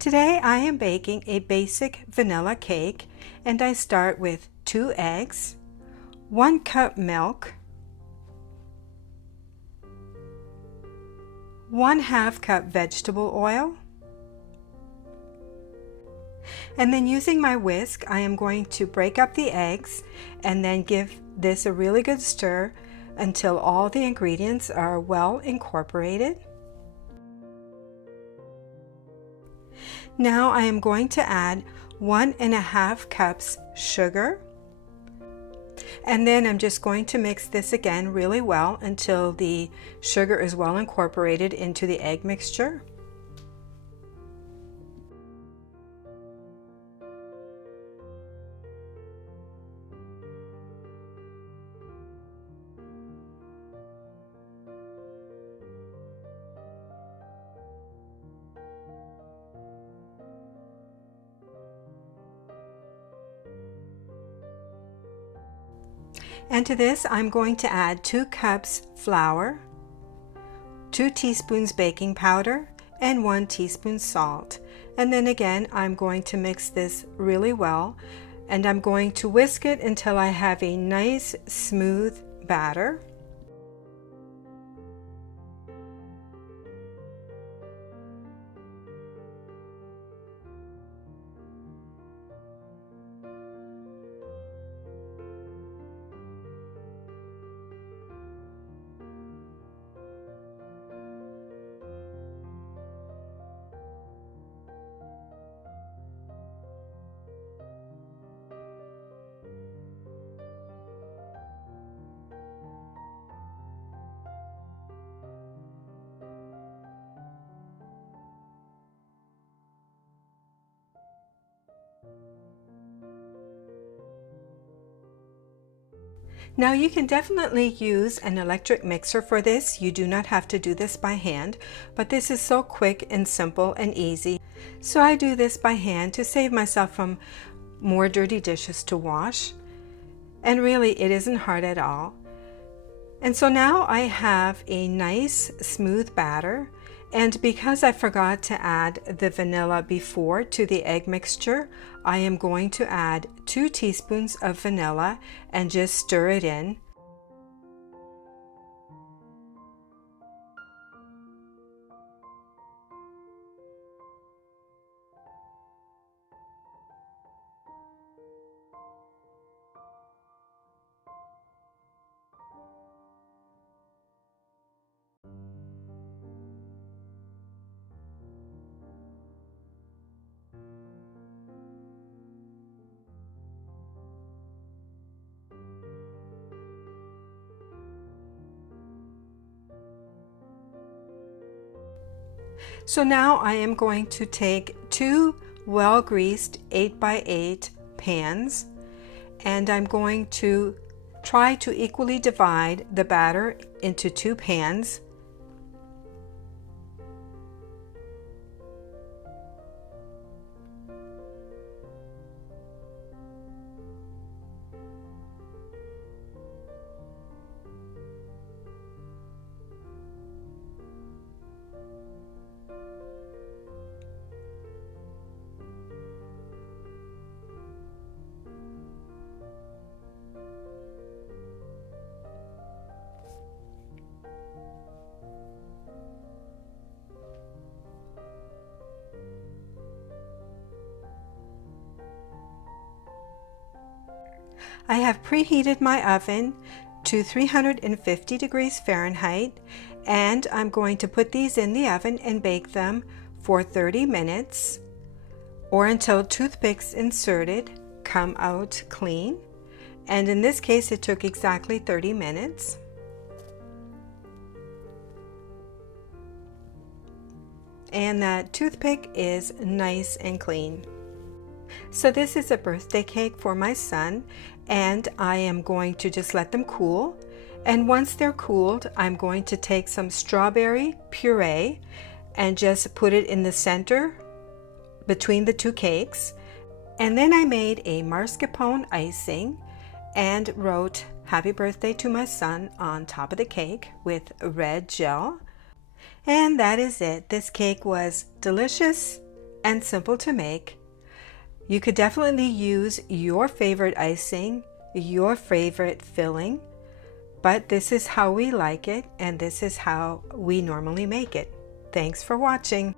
Today I am baking a basic vanilla cake, and I start with 2 eggs, 1 cup milk, 1/2 cup vegetable oil, and then using my whisk I am going to break up the eggs and then give this a really good stir until all the ingredients are well incorporated. Now I am going to add 1.5 cups sugar, and then I'm just going to mix this again really well until the sugar is well incorporated into the egg mixture. And to this I'm going to add 2 cups flour, 2 teaspoons baking powder, and 1 teaspoon salt. And then again I'm going to mix this really well, and I'm going to whisk it until I have a nice smooth batter. Now you can definitely use an electric mixer for this. You do not have to do this by hand, but this is so quick and simple and easy. So I do this by hand to save myself from more dirty dishes to wash. And really it isn't hard at all. And so now I have a nice smooth batter, and because I forgot to add the vanilla before to the egg mixture, I am going to add 2 teaspoons of vanilla and just stir it in. So now I am going to take 2 well-greased 8x8 pans, and I'm going to try to equally divide the batter into 2 pans. I have preheated my oven to 350 degrees Fahrenheit, and I'm going to put these in the oven and bake them for 30 minutes or until toothpicks inserted come out clean. And in this case it took exactly 30 minutes. And that toothpick is nice and clean. So this is a birthday cake for my son, and I am going to just let them cool. And once they're cooled, I'm going to take some strawberry puree and just put it in the center between the 2 cakes. And then I made a mascarpone icing and wrote "Happy Birthday to my son" on top of the cake with red gel. And that is it. This cake was delicious, and simple to make. You could definitely use your favorite icing, your favorite filling, but this is how we like it, and this is how we normally make it. Thanks for watching.